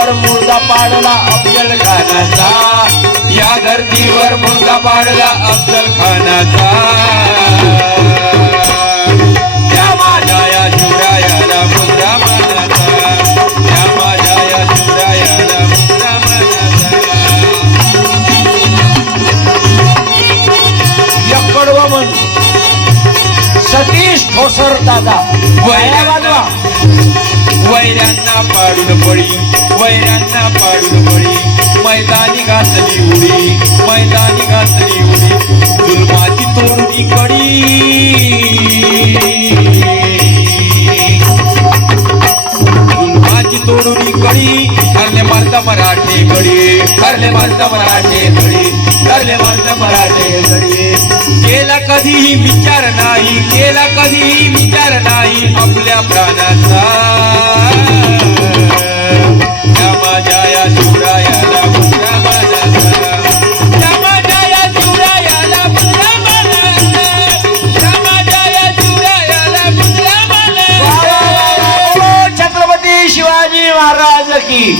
धर्तीवर मुलगा पाडला अफजल खानाचा या धर्तीवर मुलगा पाडला अफजल खानाचा सतीश ठोसर दादा. वैऱ्यांना पाडून पडी घातली उडी मैदानी घातली उडी जुलमाची तोडली कडी. जुलमाची तोडली कडी हरले मारता मराठे गडी हरले मारता मराठे गडी हरले मारता मराठे गडी केला कधीही विचार नाही केला कधीही शिवाजी महाराज की.